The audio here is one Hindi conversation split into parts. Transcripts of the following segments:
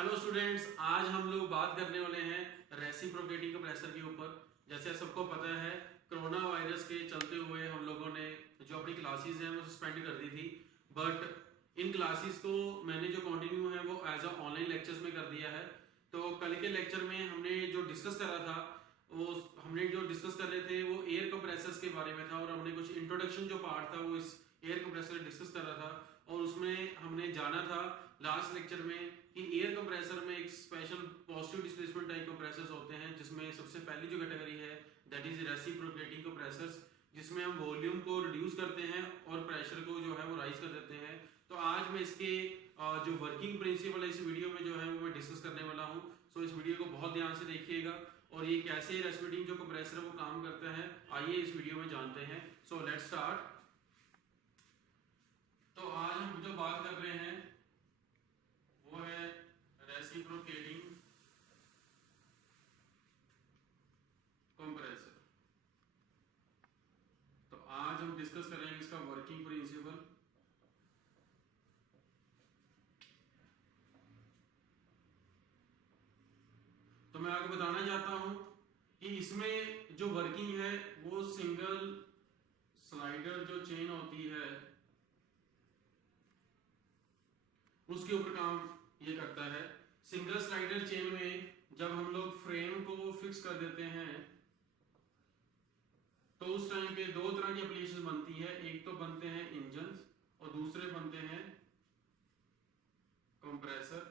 हेलो स्टूडेंट्स, आज हम लोग बात करने वाले हैं रेसिप्रोकेटिंग कंप्रेसर के ऊपर। जैसे सबको पता है, कोरोना वायरस के चलते हुए हम लोगों ने जो अपनी क्लासेस हैं वो सस्पेंड कर दी थी। बट इन क्लासेस को मैंने जो कंटिन्यू है वो एज अ ऑनलाइन लेक्चर्स में कर दिया है। तो कल के लेक्चर में हमने जो डिस्कस करा था कर रहे थे वो एयर कंप्रेसर्स के बारे में था, और हमने कुछ इंट्रोडक्शन जो पार्ट था वो इस एयर कंप्रेसर डिस्कस कर रहा था। और उसमें हमने जाना था लास्ट लेक्चर में कि एयर कंप्रेसर में एक special positive displacement type compressors होते हैं, जिसमें सबसे पहली जो कैटेगरी है दैट इज रेसिप्रोकेटिंग कंप्रेसर्स, जिसमें हम वॉल्यूम को रिड्यूस करते हैं और प्रेशर को जो है वो राइज कर देते हैं। तो आज मैं इसके जो वर्किंग प्रिंसिपल है इस वीडियो में जो है वो मैं डिस्कस करने वाला हूँ। सो इस वीडियो को बहुत ध्यान से देखिएगा और ये कैसे रेसिप्रोकेटिंग जो कंप्रेसर है वो काम करता है, आइए इस वीडियो में जानते हैं। So let's start. तो आज हम जो बात कर रहे हैं वो है रेसिप्रोकेटिंग कंप्रेसर। तो आज हम डिस्कस करेंगे इसका वर्किंग प्रिंसिपल। तो मैं आपको बताना चाहता हूं कि इसमें जो वर्किंग है वो सिंगल स्लाइडर जो चेन होती है उसके ऊपर काम ये करता है। सिंगल स्लाइडर चेन में जब हम लोग फ्रेम को फिक्स कर देते हैं तो उस टाइम पे दो तरह की एप्लीकेशन बनती है। एक तो बनते हैं इंजन और दूसरे बनते हैं कंप्रेसर।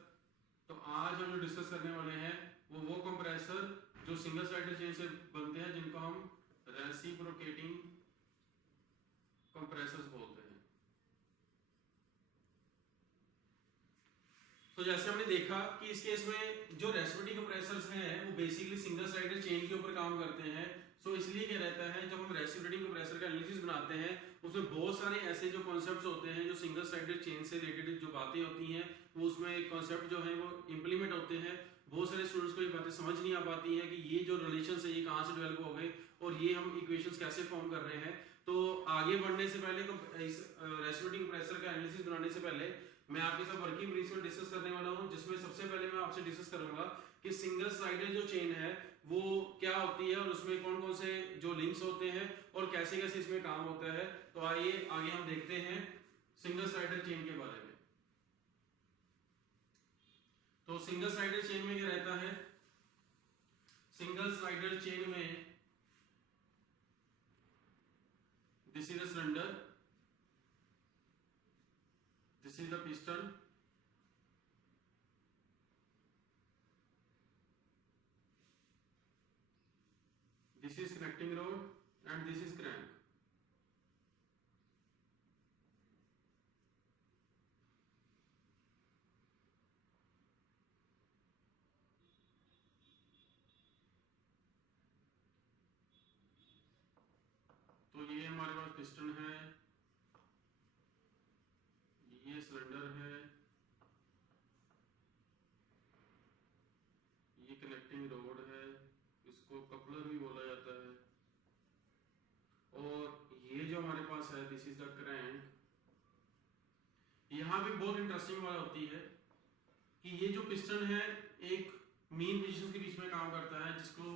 तो आज हम जो डिस्कस करने वाले हैं वो कंप्रेसर जो सिंगल स्लाइडर चेन से बनते हैं, जिनको हम रेसिप्रोकेटिंग कंप्रेसर्स बोलते हैं। तो जैसे हमने देखा कि इस केस में जो रेसिप्रोकेटिंग कंप्रेसर्स हैं वो बेसिकली सिंगल साइडेड चेन के ऊपर काम करते हैं। सो इसलिए क्या रहता है, जब हम रेसिप्रोकेटिंग कंप्रेसर का एनालिसिस बनाते हैं उसमें बहुत सारे ऐसे जो कॉन्सेप्ट्स होते हैं जो सिंगल साइडेड चेन से रिलेटेड जो बातें होती हैं वो उसमें कॉन्सेप्ट जो है वो इंप्लीमेंट होते हैं। बहुत सारे स्टूडेंट्स को ये बातें समझ नहीं आ पाती है कि ये जो रिलेशन है ये कहाँ से डेवलप हो गए और ये हम इक्वेशंस कैसे फॉर्म कर रहे हैं। तो आगे बढ़ने से पहले इस रेसिप्रोकेटिंग कंप्रेसर का एनालिसिस बनाने से पहले मैं आपके साथ वर्किंग प्रिंसिपल डिस्कस करने वाला हूं, जिसमें सबसे पहले मैं आपसे डिस्कस करूंगा कि सिंगल स्लाइडर जो चेन है वो क्या होती है और उसमें कौन कौन से जो लिंक्स होते हैं और कैसे कैसे इसमें काम होता है। तो आइए आगे हम देखते हैं सिंगल स्लाइडर चेन के बारे में। तो सिंगल स्लाइडर चेन में क्या रहता है, सिंगल स्लाइडर चेन में this is the cylinder, this is the piston, this is connecting rod and this is crank. तो ये हमारे पास पिस्टन है, ये सिलेंडर है, ये कनेक्टिंग रोड है, इसको कपलर भी बोला जाता है, और ये जो हमारे पास है दिस इज द क्रैंक। यहां पे बहुत इंटरेस्टिंग बात होती है कि ये जो पिस्टन है एक मेन पोजीशन के बीच में काम करता है, जिसको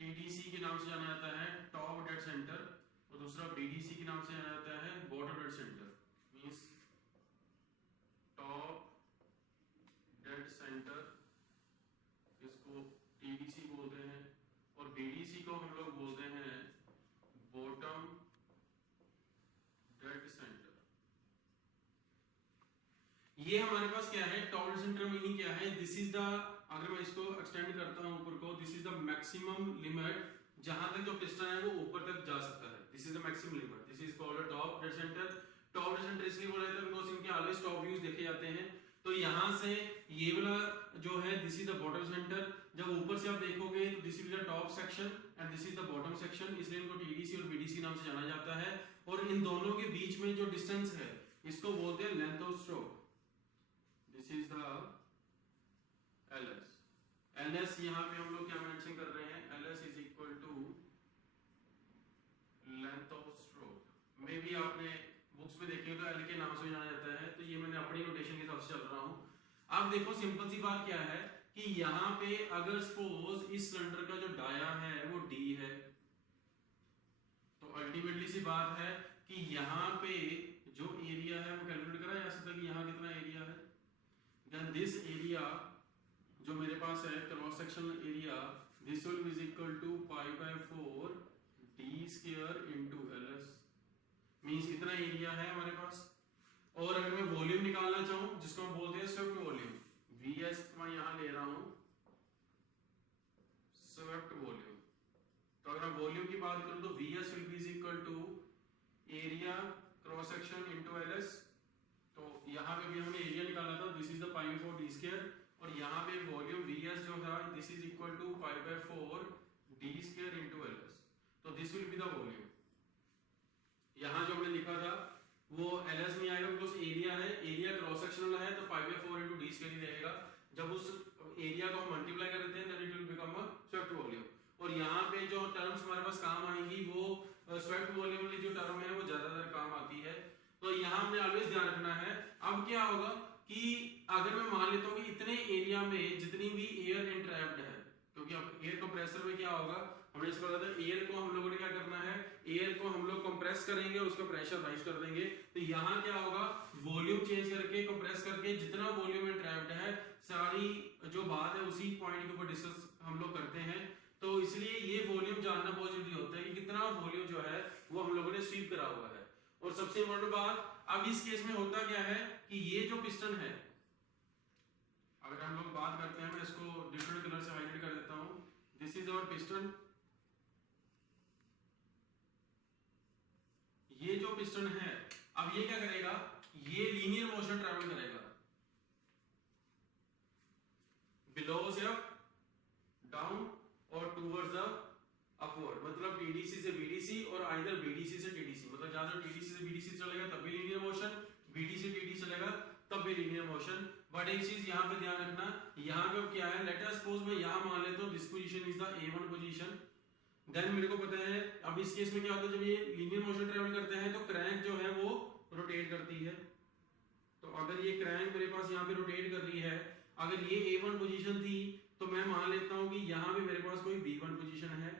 टीडीसी के नाम से जाना जाता है, टॉप डेड सेंटर, और दूसरा बीडीसी के नाम से जाना जाता है, bottom dead centre. Means top dead centre इसको टीडीसी बोलते हैं और बीडीसी को हम लोग बोलते हैं बॉटम डेड सेंटर। ये हमारे पास क्या है, टॉप डेड सेंटर मीनिंग क्या है, दिस इज द, अगर मैं इसको एक्सटेंड करता हूं ऊपर को, this is the maximum limit जहां तक जो पिस्टन है वो ऊपर तक जा सकता है। This is the maximum limit, this is called top dead centre. Top dead centre इसलिए बोला जाता है बिकॉज़ इनके ऑलवेज टॉप व्यूज देखे जाते हैं। तो यहां से ये वाला जो है this is the bottom centre, जब ऊपर से आप देखोगे तो this is the top section and this is the bottom section, इसलिए इनको टीडीसी और बीडीसी नाम से जाना जाता है। और इन दोनों के बीच में जो डिस्टेंस है इसको बोलते हैं length of stroke. This is the LS. LS यहां पे हम लोग क्या मेंशन कर रहे हैं, LS is equal to length of stroke. मे भी आपने बुक्स में देखे तो एल के नाम से जाना जाता है, तो ये मैंने अपनी नोटेशन के हिसाब से चल रहा हूं। अब देखो सिंपल सी बात क्या है कि यहाँ पे अगर सपोज इस सिलेंडर का जो डाया है वो D है, तो अल्टीमेटली सी बात है कि यहाँ पे जो एरिया है वो कैलकुलेट करा जा सकता है कि यहाँ कितना एरिया है। देन दिस एरिया जो मेरे पास है cross sectional area, this will be equal to pi by 4 d square into ls, means इतना एरिया है हमारे पास। और अगर मैं वॉल्यूम निकालना चाहूं जिसको हम बोलते हैं स्वेप्ट वॉल्यूम, vs मैं यहां ले रहा हूं स्वेप्ट वॉल्यूम, तो अगर मैं वॉल्यूम की बात करूं तो vs will be equal to area cross section into ls। तो यहाँ पे भी हमने एरिया निकाला था, this is the pi by 4 d square, और यहाँ पे वॉल्यूम vs जो था this is equal to pi by 4 d square into ls, तो this will be the volume. यहाँ जो हमने लिखा था वो ls नहीं आएगा बिकॉज़ एरिया है, एरिया क्रॉस सेक्शनल है तो पाई बाय 4 इनटू d स्क्वायर ही रहेगा। जब उस एरिया को हम मल्टीप्लाई कर देते हैं then it will become a swept volume. और यहाँ पे जो टर्म्स हमारे पास काम आएंगी वो स्वेप्ट वॉल्यूम वाली जो टर्म है वो ज्यादातर काम आती है, तो यहाँ हमने ऑलवेज ध्यान रखना है। अब क्या होगा कि अगर मैं मान लेता हूँ कि इतने एरिया में जितनी भी एयर एंट्रैप्ड है, क्योंकि अब एयर कंप्रेसर में क्या होगा, हमने इसको बताया था एयर को हम लोगों ने क्या करना है, एयर को हम लोग कंप्रेस करेंगे और उसका प्रेशर राइज कर देंगे। तो यहाँ क्या होगा, वॉल्यूम चेंज करके कंप्रेस करके जितना वॉल्यूम एंट्रैप्ड है सारी जो बात है उसी पॉइंट के ऊपर डिस्कस हम लोग करते हैं। तो इसलिए ये वॉल्यूम जानना बहुत जरूरी होता है कि कितना वॉल्यूम जो है वो हम लोगों ने स्वीप करा हुआ है। और सबसे इम्पोर्टेंट बात, अब इस केस में होता क्या है कि ये जो पिस्टन है, अगर हम लोग बात करते हैं, मैं इसको डिफरेंट कलर से हाईलाइट कर देता हूं, दिस इज आवर पिस्टन। ये जो पिस्टन है अब ये क्या करेगा, ये लीनियर मोशन ट्रैवल करेगा बिलो से अप, डाउन और टूवर्ड्स द अपवर्ड, मतलब TDC से BDC और आइदर BDC से TDC, मतलब ज्यादा TDC से BDC चलेगा तब भी लीनियर मोशन, BDC से TD चलेगा तब भी लीनियर मोशन। बट एक चीज यहाँ पे ध्यान रखना, यहाँ पे क्या है, लेट अस सपोज मैं यहाँ मान लेता हूँ this position is the A1 position, then मेरे को पता है अब इस केस में क्या होता है, जब ये लीनियर मोशन ट्रेवल करते हैं तो क्रैंक जो है वो रोटेट करती है। तो अगर ये क्रैंक मेरे पास यहाँ पे रोटेट कर रही है, अगर ये A1 पोजीशन थी तो मैं मान लेता हूँ कि यहाँ पे मेरे पास कोई B1 पोजीशन है।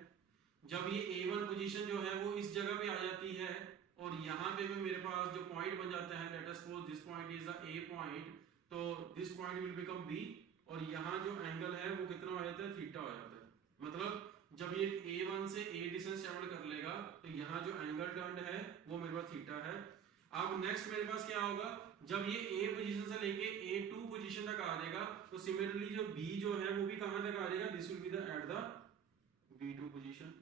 जब ये A1 पोजीशन जो है वो इस जगह पे आ जाती है और यहाँ पे भी मेरे पास जो पॉइंट बन जाता है, let us suppose this point is the A point, तो this point will become B, और यहाँ जो एंगल है वो कितना हो जाता है, थीटा हो जाता है। मतलब जब ये A1 से A डिस्टेंस ट्रेवल कर लेगा तो यहाँ जो एंगल टर्न्ड है वो मेरे पास थीटा है। अब नेक्स्ट मेरे पास क्या होगा, जब ये A पोजीशन से लेके A2 पोजीशन तक आ जाएगा तो सिमिलरली जो B जो है वो भी कहां तक आ जाएगा, this will be the at the B2 position.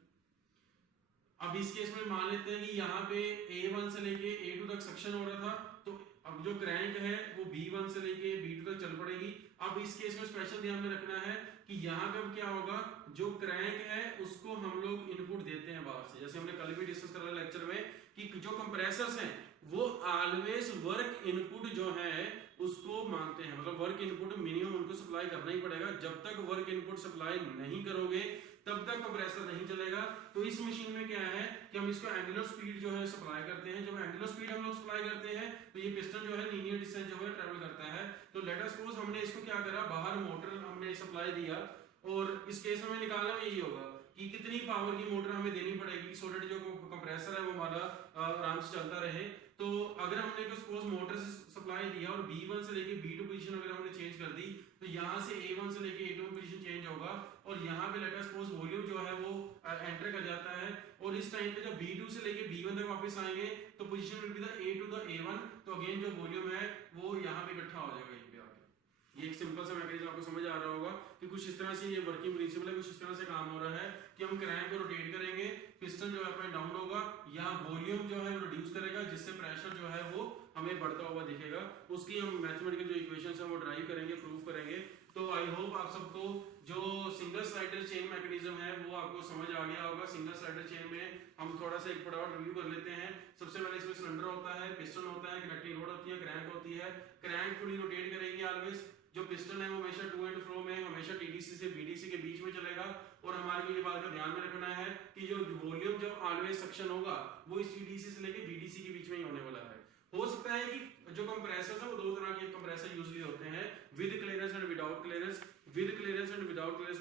अब इस केस में मान लेते हैं कि यहाँ पे A1 से लेके A2 तक सक्शन हो रहा था, तो अब जो क्रैंक है वो B1 से लेके B2 तक चल पड़ेगी। अब इस केस में स्पेशल ध्यान में रखना है कि यहाँ पे अब क्या होगा, जो क्रैंक है उसको हम लोग इनपुट देते हैं बाहर से, जैसे हमने कल भी डिस्कस करा लेक्चर में कि जो कंप्रेसर्स हैं वो ऑलवेज वर्क इनपुट जो है उसको मांगते हैं, मतलब वर्क इनपुट मिनिमम उनको सप्लाई करना ही पड़ेगा। जब तक वर्क इनपुट सप्लाई नहीं करोगे तब तक कंप्रेसर नहीं चलेगा। तो इस मशीन में क्या है कि हम इसको एंगुलर स्पीड जो है सप्लाई करते हैं। जब एंगुलर स्पीड हम लोग सप्लाई करते हैं तो ये पिस्टन जो है लीनियर डिस्टेंस जो है ट्रेवल करता है। तो लेट अस सपोज हमने इसको क्या करा, बाहर मोटर हमने सप्लाई दिया, और इस केस में निकालना यही होगा कि कितनी पावर की मोटर हमें देनी पड़ेगी सो दैट जो कंप्रेसर है वो हमारा आराम से चलता रहे। तो अगर हमने सपोज मोटर से सप्लाई दिया और B1 से लेके B2 पोजीशन अगर हमने चेंज कर दी तो यहाँ से A1 से लेके A2 पोजीशन चेंज होगा, और यहाँ पे लेट अस सपोज वॉल्यूम जो है वो एंटर कर जाता है, और इस टाइम पे जब B2 से लेके B1 तक वापस आएंगे तो position will be the A to the A1, तो अगेन जो वॉल्यूम है वो यहाँ पे इकट्ठा हो जाएगा यहीं पे आके। ये एक सिंपल सा मैकेनिज्म आपको समझ आ रहा होगा कि कुछ इस तरह से ये वर्किंग प्रिंसिपल है, कुछ इस तरह से काम हो रहा है कि हम क्रैंक को रोटेट करेंगे, पिस्टन जो है अपना डाउन होगा, यहाँ वॉल्यूम जो है वो रिड्यूस करेगा जिससे प्रेशर जो है वो हमें बढ़ता हुआ दिखेगा। उसकी हम मैथमेटिकल जो इक्वेशंस है वो ड्राइव करेंगे, प्रूव करेंगे। तो आई होप आप सबको जो सिंगल स्लाइडर चेन मैकेनिज्म है वो आपको समझ आ गया होगा। सिंगल स्लाइडर चेन में हम थोड़ा सा एक फटाफट रिव्यू कर लेते हैं। सबसे पहले इसमें सिलेंडर होता है, पिस्टन होता है, कनेक्टिंग रोड होती है, क्रैंक होती है। क्रैंक थोड़ी रोटेट करेगी ऑलवेज, जो पिस्टन है वो हमेशा टू एंड फ्रो में हमेशा TDC से BDC के बीच में चलेगा। और हमारे को ये बात का ध्यान में रखना है कि जो वॉल्यूम जब ऑलवेज सक्शन होगा वो इस TDC से लेके BDC के बीच में ही होने वाला है। हो सकता है कि जो कंप्रेसर्स है वो दो तरह के कंप्रेसर यूजुअली होते हैं, विद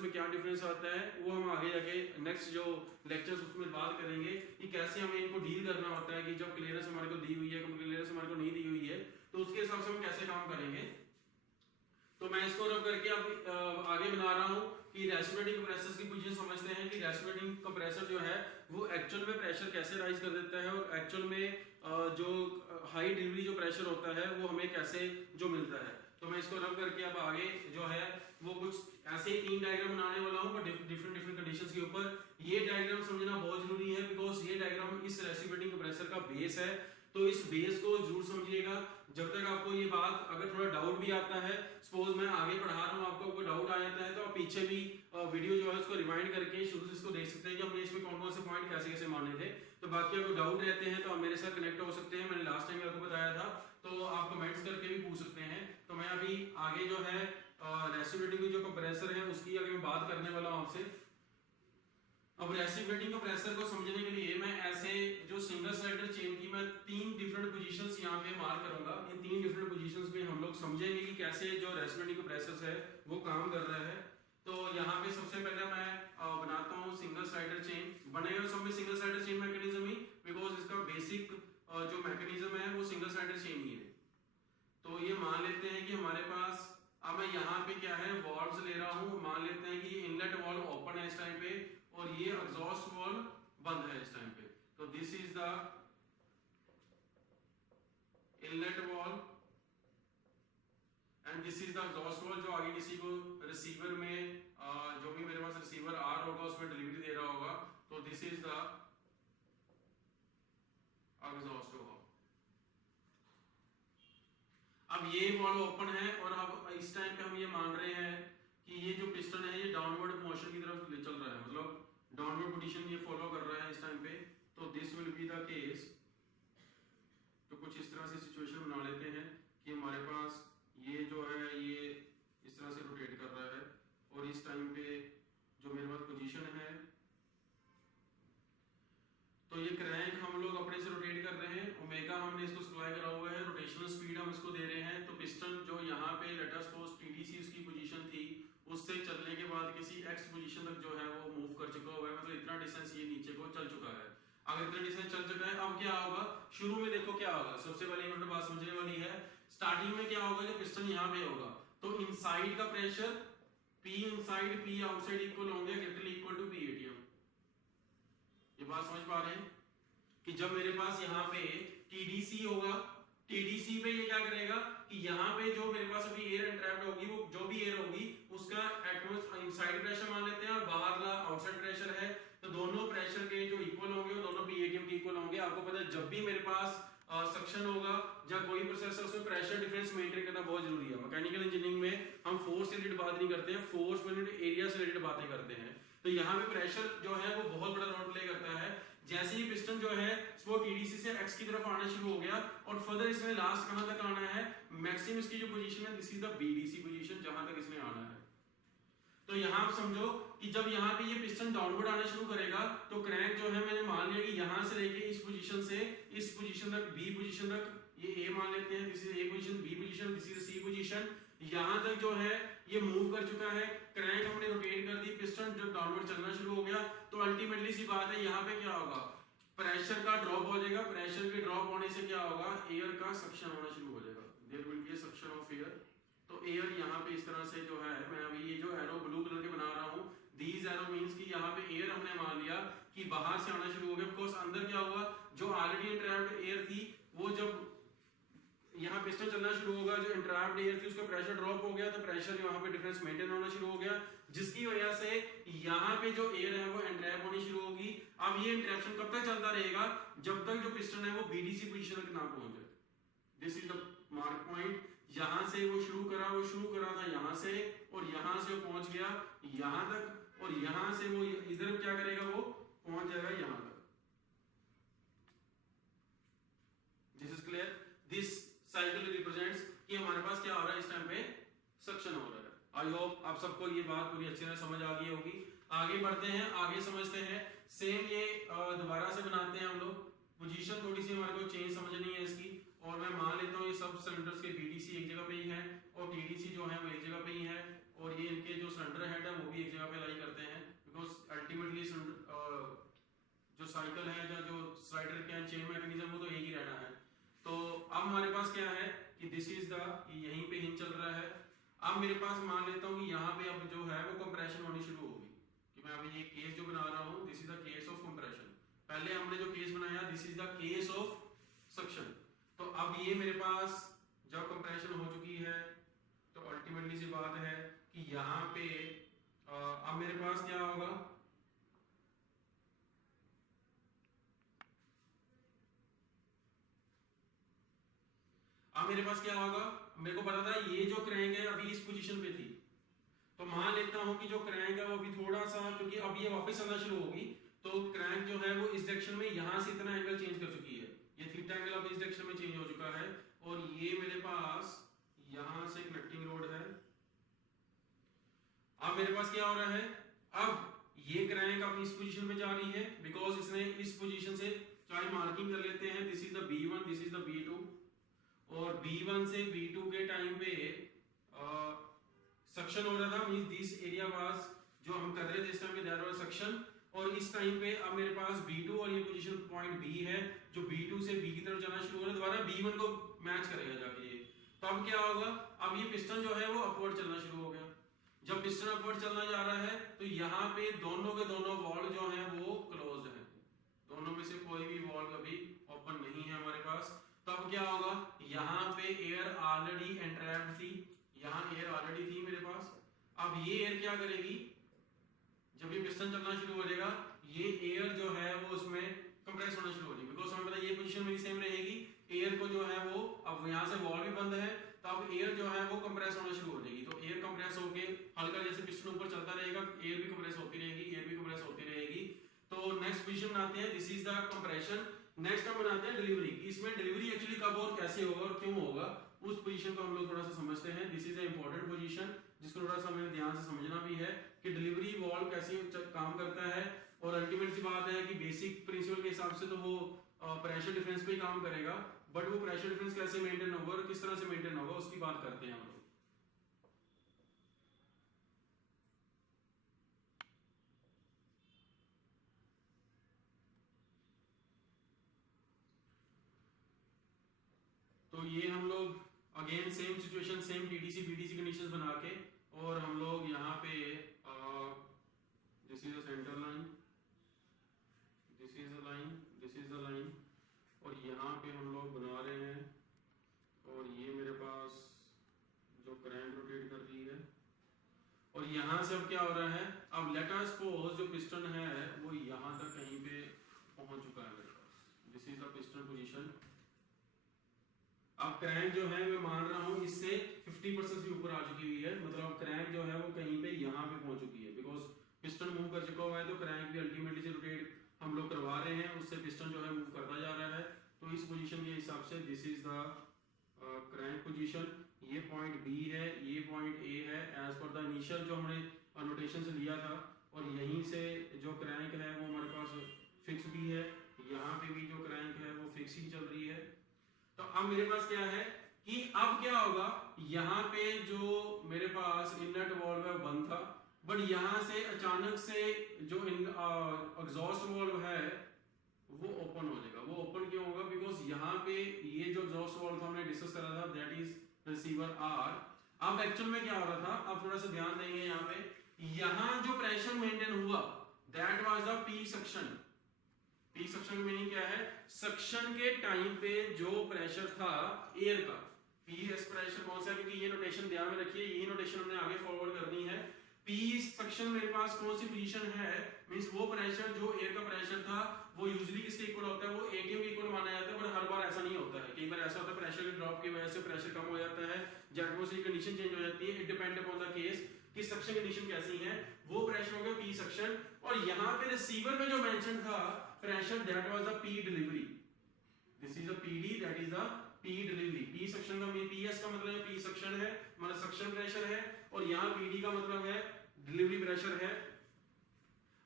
में क्या डिफरेंस आता है वो हम आगे जाके नेक्स्ट जो लेक्चर्स उसमें बात करेंगे कि कैसे हमें इनको डील करना होता है कि जब क्लियरेंस हमारे को दी हुई है, क्लियरेंस हमारे को नहीं दी हुई है, तो उसके हिसाब से हम कैसे काम करेंगे। तो मैं इसको रब करके अब आगे बना रहा हूँ कि रेसिप्रोकेटिंग कंप्रेसर्स की पोजीशन समझते हैं कि रेसिप्रोकेटिंग कंप्रेसर जो है वो एक्चुअल में प्रेशर कैसे राइज कर देता है और एक्चुअल में जो हाई डिलीवरी जो प्रेशर होता है वो हमें कैसे जो मिलता है। तो मैं इसको रब करके अब आगे जो है वो कुछ ऐसे ही 3 डायग्राम बनाने वाला हूँ डिफरेंट कंडीशंस के ऊपर। ये डायग्राम समझना बहुत जरूरी है बिकॉज ये डायग्राम इस रेसिप्रोकेटिंग कंप्रेसर का बेस है। तो इस बेस को जरूर समझिएगा। जब तक आपको ये बात अगर थोड़ा डाउट भी आता है, सपोज मैं आगे पढ़ा रहा हूँ आपको कोई डाउट आ जाता है, तो आप पीछे भी वीडियो जो है उसको रिवाइंड करके शुरू से इसको देख सकते हैं कि हमने इसमें कौन कौन से पॉइंट कैसे कैसे माने थे। तो बाकी अगर डाउट रहते हैं तो आप मेरे साथ कनेक्ट हो सकते हैं। मैंने लास्ट टाइम आपको बताया था, तो आप कमेंट्स करके भी पूछ सकते हैं। तो मैं अभी आगे जो है रेसिप्रोकेटिंग जो कंप्रेसर है उसकी आगे मैं बात करने वाला हूँ आपसे। अब रेसिप्रोकेटिंग कंप्रेसर को समझने के लिए मैं ऐसे जो सिंगल साइडेड चेन की मैं 3 डिफरेंट पोजीशंस यहाँ पे मार्क करूंगा। इन 3 डिफरेंट पोजीशंस में हम लोग समझेंगे कि कैसे जो रेसिप्रोकेटिंग कंप्रेसर्स है वो काम कर रहा है। तो यहाँ पे सबसे पहले मैं बनाता हूँ सिंगल साइडेड चेन। बनेगा सब में single sided chain mechanism he, because इसका बेसिक जो मैकेनिज्म है वो सिंगल साइडेड चेन ही है। तो ये मान लेते हैं कि हमारे पास, अब मैं यहाँ पे क्या है वॉल्व्स ले रहा हूँ। मान लेते हैं कि इनलेट वाल्व ओपन है इस टाइम पे और ये एग्जॉस्ट वाल्व बंद है इस टाइम पे। तो this is the inlet valve and this is the exhaust valve, जो आगे किसी को रिसीवर में जो भी मेरे पास रिसीवर आर होगा उसमें डिलीवरी दे रहा होगा। तो this is the exhaust valve. अब ये वाल्व ओपन है और अब इस टाइम पे हम ये मान रहे हैं कि ये जो पिस्टन है ये डाउनवर्ड मोशन की तरफ ले चल रहा है, मतलब डाउनवर्ड पोजीशन ये फॉलो कर रहा है इस टाइम पे। तो this will be the case. तो कुछ इस तरह से सिचुएशन बना लेते हैं कि हमारे पास ये जो है ये इस तरह से रोटेट कर रहा है और इस टाइम पे जो मेरे पास पोजीशन है, तो ये क्रैंक हम लोग अपने से रोटेट कर रहे हैं। ओमेगा हमने इसको सप्लाई करा हुआ है, रोटेशनल स्पीड हम इसको दे रहे हैं। तो पिस्टन जो यहाँ पे लेट अस सपोज टीडीसी उसकी पोजीशन थी, उससे चलने के बाद किसी एक्स पोजीशन तक जो है वो मूव कर चुका हुआ है, मतलब इतना डिस्टेंस ये नीचे को चल चुका है। अगर इतना डिस्टेंस चल चुका है, अब क्या होगा शुरू में देखो क्या होगा। सबसे पहले इन्होंने बात समझने वाली है। स्टार्टिंग में क्या होगा, जो पिस्टन यहाँ पे होगा तो इनसाइड का pressure P inside P outside equal होंगे literally equal to P ATM। ये बात समझ पा रहे हैं कि जब मेरे पास यहाँ पे TDC होगा, TDC पे ये क्या करेगा कि यहाँ पे जो मेरे पास अभी एयर एंट्रैप्ड होगी, वो जो भी एयर होगी उसका एटमॉस्फेयर इनसाइड प्रेशर मान लेते हैं और बाहर का आउटसाइड प्रेशर है। तो दोनों प्रेशर के जो इक्वल होंगे वो दोनों P ATM के इक्वल होंगे। आपको पता है जब भी मेरे पास सक्शन होगा या कोई प्रोसेस है उसमें प्रेशर डिफरेंस मेंटेन करना बहुत जरूरी है। मैकेनिकल इंजीनियरिंग में हम फोर्स से रिलेटेड बात नहीं करते हैं, फोर्स से रिलेटेड एरिया से रिलेटेड बातें करते हैं। तो यहाँ पे प्रेशर जो है वो बहुत बड़ा रोल प्ले करता है। जैसे ही पिस्टन जो है वो टीडीसी से एक्स की तरफ आना शुरू हो गया और फर्दर इसमें लास्ट कहां तक आना है, मैक्सिमम इसकी जो पोजीशन है this is the BDC position, जहां तक इसने आना है। तो यहाँ आप समझो कि जब यहाँ पे ये पिस्टन डाउनवर्ड आना शुरू करेगा तो क्रैंक जो है मैंने मान लिया कि यहाँ से लेके इस पोजीशन से इस पोजीशन तक, बी पोजीशन तक, ये ए मान लेते हैं, this is A position, B position, this is C position, यहाँ तक जो है ये मूव कर चुका है। क्रैंक हमने रोटेट कर दी, पिस्टन जब डाउनवर्ड चलना शुरू हो गया तो अल्टीमेटली सी बात है यहाँ पे क्या होगा, प्रेशर का ड्रॉप हो जाएगा। प्रेशर के ड्रॉप होने से क्या होगा, एयर का सक्शन होना शुरू हो जाएगा, there will be a suction of air. तो एयर यहाँ पे इस तरह से जो है, मैं अभी ये जो एरो ब्लू कलर के बना रहा हूँ, दीज एरो मींस कि यहाँ पे एयर हमने मान लिया कि बाहर से आना शुरू हो गया। बिकॉज अंदर क्या हुआ, जो ऑलरेडी इंट्रैप्ड एयर थी वो जब यहाँ पिस्टन चलना शुरू होगा, जो इंट्रैप्ड एयर थी उसका प्रेशर ड्रॉप हो गया, तो प्रेशर यहाँ पे डिफरेंस मेंटेन होना शुरू हो गया, जिसकी वजह से यहाँ पे जो एयर है वो एंट्रैप होनी शुरू होगी। अब ये इंट्रैप्शन कब तक चलता रहेगा, जब तक जो पिस्टन है वो बीडीसी पोजीशन तक ना पहुंच जाए। This is the mark point. यहाँ से वो शुरू करा था यहाँ से, और यहाँ से वो पहुंच गया यहाँ तक, और यहाँ से वो इधर क्या करेगा, वो पहुंच जाएगा यहाँ तक। This is clear. This cycle represents कि हमारे पास क्या हो रहा है, इस टाइम पे सक्शन हो रहा है। आई होप आप सबको ये बात पूरी अच्छी तरह समझ आ गई होगी। आगे बढ़ते हैं, आगे समझते हैं। सेम ये दोबारा से बनाते हैं हम लोग। पोजीशन थोड़ी सी हमारे को चेंज समझनी है इसकी, और मैं मान लेता हूँ ये सब सिलेंडर्स के बीडीसी एक जगह पे ही है और टीडीसी जो है वो एक जगह पे ही है, और ये इनके जो सिलेंडर हेड है वो भी एक जगह पे साइकिल है या जो स्लाइडर कैन चेन मैकेनिज्म वो तो एक ही रहना है। तो अब हमारे पास क्या है कि दिस इज द, यहीं पे हिंज चल रहा है। अब मेरे पास मान लेता हूँ कि यहाँ पे अब जो है वो कंप्रेशन होनी शुरू होगी, कि मैं अभी ये केस जो बना रहा हूँ this is the case of compression. पहले हमने जो केस बनाया this is the case of suction. तो अब ये मेरे पास जब कंप्रेशन हो चुकी है तो अल्टीमेटली सी बात है कि यहाँ पे अब मेरे पास क्या होगा, अब मेरे पास क्या होगा, मेरे को पता था ये जो क्रैंक है अभी इस पोजीशन पे थी, तो मान लेता हूं कि जो क्रैंक है वो अभी थोड़ा सा, क्योंकि अब ये वापस आना शुरू होगी, तो क्रैंक जो है वो इस डायरेक्शन में यहां से इतना एंगल चेंज कर चुकी है, ये थीटा एंगल अब इस डायरेक्शन में चेंज हो चुका है, और ये मेरे पास यहां से कनेक्टिंग रोड है। अब मेरे पास क्या हो रहा है, अब ये क्रैंक अब इस पोजीशन में जा रही है, बिकॉज इसने इस पोजीशन से, चाहे मार्किंग कर लेते हैं, this is the B1, this is the B2, और B1 से B2 के टाइम पे सक्शन हो रहा था, मींस दिस एरिया वाज, जो हम कर रहे थे इस टाइम पे देयर वाज सक्शन, और इस टाइम पे अब मेरे पास B2 और ये पोजीशन पॉइंट B है, जो B2 से B की तरफ जाना शुरू हो रहा है, दोबारा B1 को मैच करेगा जाके ये। तो अब क्या होगा, अब ये पिस्टन जो है वो अपवर्ड चलना शुरू हो गया। जब पिस्टन अपवर्ड चलना जा रहा है तो यहाँ पे दोनों के दोनों वॉल्व जो हैं वो क्लोज्ड हैं, दोनों में से कोई भी वॉल्व अभी ओपन नहीं है हमारे पास। तो अब क्या होगा, यहाँ पे एयर ऑलरेडी एंट्रैप्ड थी, यहाँ एयर ऑलरेडी थी मेरे पास। अब ये एयर क्या करेगी, जब ये पिस्टन चलना शुरू हो जाएगा, ये एयर जो है वो उसमें कंप्रेस होना शुरू हो जाएगी, बिकॉज हमें पता है ये पोजीशन मेरी सेम रहेगी, एयर को जो है वो, अब यहाँ से वॉल्व भी बंद है, तो अब एयर जो है वो कंप्रेस होना शुरू हो जाएगी। तो एयर कंप्रेस होके हल्का जैसे पिस्टन ऊपर चलता रहेगा, एयर भी कंप्रेस होती रहेगी, एयर भी कंप्रेस होती रहेगी। तो नेक्स्ट पोजीशन बनाते हैं, this is the compression. Next हम बनाते हैं डिलीवरी, इसमें डिलीवरी एक्चुअली कब और कैसे होगा और क्यों होगा, उस पोजीशन को हम लोग थोड़ा सा समझते हैं। This is a important position जिसको थोड़ा सा हमें ध्यान से समझना भी है कि डिलीवरी वॉल्व कैसे काम करता है, और अल्टीमेट सी बात है कि बेसिक प्रिंसिपल के हिसाब से तो वो प्रेशर डिफरेंस पे ही काम करेगा, बट वो प्रेशर डिफरेंस कैसे मेंटेन होगा और किस तरह से मेंटेन होगा उसकी बात करते हैं हम लोग। तो ये हम लोग again same situation, same TDC BDC conditions बना के, और हम लोग यहाँ पे this is a centre line, this is a line, this is a line, और यहाँ पे हम लोग बना रहे हैं, और ये मेरे पास जो क्रैंक रोटेट कर रही है, और यहाँ से अब क्या हो रहा है, अब लेट अस सपोज जो पिस्टन है वो यहाँ तक कहीं पे पहुंच चुका है मेरे पास, this is the piston position. अब क्रैंक जो है मैं मान रहा हूँ इससे 50% से ऊपर आ चुकी हुई है, मतलब क्रैंक जो है वो कहीं पे यहाँ पे पहुंच चुकी है, बिकॉज पिस्टन मूव कर चुका हुआ है, तो क्रैंक भी अल्टीमेटली से रोटेट हम लोग करवा रहे हैं, उससे पिस्टन जो है मूव करता जा रहा है। तो इस पोजीशन के हिसाब से this is the crank position, ये पॉइंट बी है, ये पॉइंट ए है, एज पर द इनिशियल जो हमने नोटेशन से लिया था, और यहीं से जो क्रैंक है वो हमारे पास फिक्स भी है, यहाँ पे भी जो क्रैंक है वो फिक्स ही चल रही है। तो अब मेरे पास क्या है कि अब क्या होगा, यहाँ पे जो मेरे पास इनलेट वाल्व है बंद था, बट यहाँ से अचानक से जो एग्जॉस्ट वाल्व है वो ओपन हो जाएगा। वो ओपन क्यों होगा, बिकॉज यहाँ पे ये जो एग्जॉस्ट वाल्व हमने डिस्कस करा था दैट इज रिसीवर आर। अब एक्चुअल में क्या हो रहा था, अब थोड़ा सा ध्यान देंगे यहाँ पे, यहाँ जो प्रेशर मेंटेन हुआ that was the P suction. P suction की मीनिंग क्या है, सक्शन के टाइम पे जो प्रेशर था एयर का, पी एस प्रेशर कौन सा है, क्योंकि ये नोटेशन ध्यान में रखिए, यही नोटेशन हमने आगे फॉरवर्ड करनी है। पी सक्शन मेरे पास कौन सी पोजीशन है, मींस वो प्रेशर जो एयर का प्रेशर था वो यूजुअली किसके इक्वल होता है, वो एटीएम के इक्वल माना जाता है, पर हर बार ऐसा नहीं होता है। कई बार ऐसा होता है प्रेशर के ड्रॉप की वजह से प्रेशर कम हो जाता है, जेट एटमॉस्फेरिक कंडीशन चेंज हो जाती है, it depend upon the case कि सक्शन कंडीशन कैसी है, वो प्रेशर हो गया पी सक्शन। और यहाँ पे रिसीवर में जो मेंशन था pressure that was the P delivery, this is the PD that is the P delivery. P suction का पीएस का मतलब पी सक्शन है, मतलब सक्शन प्रेशर है, और यहाँ पीडी का मतलब है डिलीवरी प्रेशर है।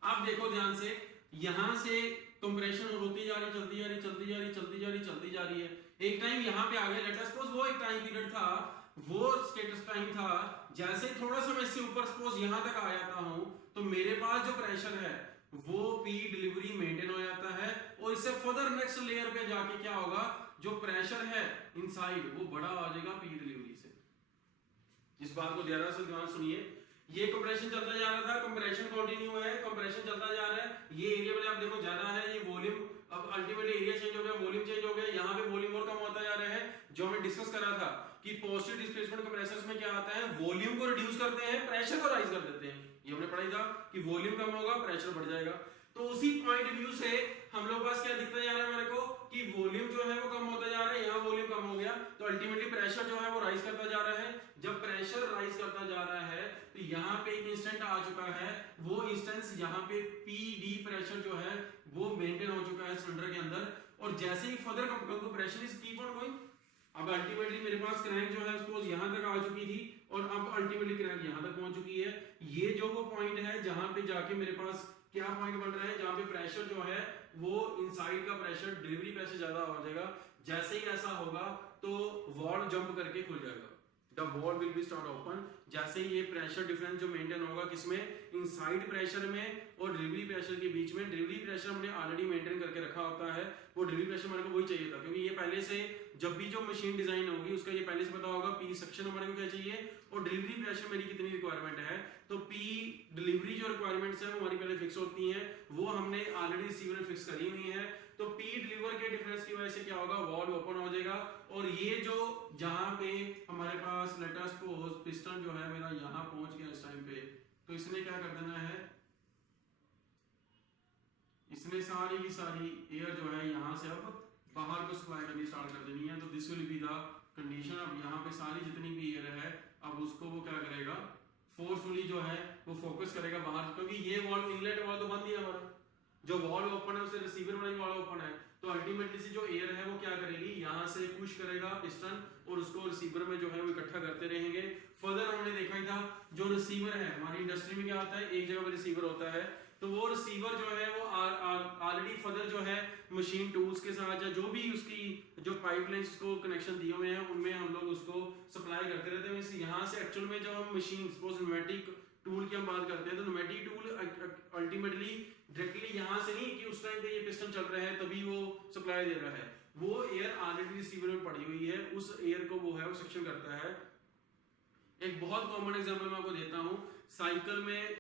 आप देखो ध्यान से, यहां से कंप्रेशन होती जा रही, चलती जा रही, चलती जा रही, चलती जा रही, चलती जा रही है, एक टाइम यहाँ पे आ गया, लेट अस सपोज वो एक टाइम पीरियड था, वो स्टेटस टाइम था, जैसे थोड़ा सा मैं इससे ऊपर सपोज यहाँ तक आ जाता हूँ, तो मेरे पास जो प्रेशर है वो पी डिलीवरी मेंटेन हो जाता है और इससे फर्दर नेक्स्ट लेयर पे जाके क्या होगा, जो प्रेशर है इनसाइड वो बड़ा आ जाएगा पी डिलीवरी से। इस बात को ध्यान से ध्यान सुनिए, ये कंप्रेशन चलता जा रहा था, कंप्रेशन कंटिन्यू है, कंप्रेशन चलता जा रहा है, ये एरिया में आप देखो ज्यादा है, ये वॉल्यूम अब अल्टीमेटली एरिया चेंज हो गया, वॉल्यूम चेंज हो गया, यहाँ पे वॉल्यूम और कम होता जा रहा है। जो हमने डिस्कस करा था कि पॉजिटिव डिस्प्लेसमेंट कंप्रेसर्स में क्या आता है, वॉल्यूम को रिड्यूस करते हैं, प्रेशर को राइज कर देते हैं। ये हमने पढ़ा था कि वॉल्यूम कम होगा प्रेशर बढ़ जाएगा। तो उसी पॉइंट व्यू से हम लोग पास क्या दिखता जा रहा है हमारे को कि वॉल्यूम जो है वो कम होता जा रहा है, यहाँ वॉल्यूम कम हो गया, तो अल्टीमेटली प्रेशर जो है वो राइज करता जा रहा है। जब प्रेशर राइज करता जा रहा है तो यहाँ पे एक इंस्टेंट आ चुका है, वो इंस्टेंस यहाँ पे पीडी प्रेशर जो है वो मेंटेन हो चुका है सिलेंडर के अंदर। और जैसे ही further compression is keep on going, अब अल्टीमेटली मेरे पास क्रैंक जो है सपोज यहाँ तक आ चुकी थी और अब अल्टीमेटली क्रैंक यहाँ तक पहुंच चुकी है। ये जो वो पॉइंट है जहां पे जाके मेरे पास क्या पॉइंट बन रहा है, जहां पे प्रेशर जो है वो इनसाइड का प्रेशर डिलीवरी प्रेशर ज्यादा हो जाएगा। जैसे ही ऐसा होगा तो वॉल्व जंप करके खुल जाएगा, the valve will be start open. जैसे ही ये प्रेशर डिफरेंस जो मेंटेन होगा किसमें, इनसाइड प्रेशर में और डिलीवरी प्रेशर के बीच में। डिलीवरी प्रेशर हमने ऑलरेडी मेंटेन करके रखा होता है, वो डिलीवरी प्रेशर हमारे को वही चाहिए था, क्योंकि ये पहले से जब भी जो मशीन डिजाइन होगी उसका ये पहले से पता होगा पी सक्शन हमारे को क्या चाहिए और डिलीवरी प्रेशर मेरी कितनी रिक्वायरमेंट है। तो पी डिलीवरी जो रिक्वायरमेंट्स है वो हमारी पहले फिक्स होती हैं, वो हमने ऑलरेडी रिसीवर में फिक्स करी हुई है। तो पी डिलीवर के डिफरेंस की वजह से क्या होगा, वॉल्व ओपन हो जाएगा। और ये जो जहां पे हमारे पास लेट अस सपोज पिस्टन जो है मेरा यहाँ पहुंच गया इस टाइम पे, तो इसने क्या कर देना है, इसने सारी की सारी एयर जो है यहाँ से अब बाहर को सप्लाई करनी स्टार्ट कर देनी है। तो this will be the condition. अब यहाँ पे सारी जितनी भी एयर है अब उसको वो क्या करेगा, फोर्सफुली जो है वो फोकस करेगा बाहर, क्योंकि ये वॉल्व इनलेट वॉल्व तो बंद ही है हमारा, जो वॉल्व ओपन है उसे रिसीवर वाली वॉल्व ओपन है। तो अल्टीमेटली से जो एयर है वो क्या करेगी, यहाँ से पुश करेगा पिस्टन और उसको रिसीवर में जो है वो इकट्ठा करते रहेंगे। फर्दर हमने देखा ही था जो रिसीवर है हमारी इंडस्ट्री में क्या होता है, एक जगह पर रिसीवर होता है, तो वो रिसीवर जो है वो ऑलरेडी फर्दर जो है मशीन टूल्स के साथ या जो भी उसकी जो पाइपलाइंस को कनेक्शन दिए हुए हैं उनमें हम लोग उसको सप्लाई करते रहते हैं। यहाँ से एक्चुअल में जब हम मशीन सपोज न्यूमेटिक टूल की हम बात करते हैं तो न्यूमेटिक टूल अल्टीमेटली डायरेक्टली यहाँ से नहीं कि उस टाइम पे ये पिस्टन चल रहा है तभी वो सप्लाई दे रहा है, वो एयर ऑलरेडी रिसीवर में पड़ी हुई है, उस एयर को वो है वो सक्शन करता है। एक बहुत कॉमन एग्जांपल मैं आपको देता हूँ, साइकिल में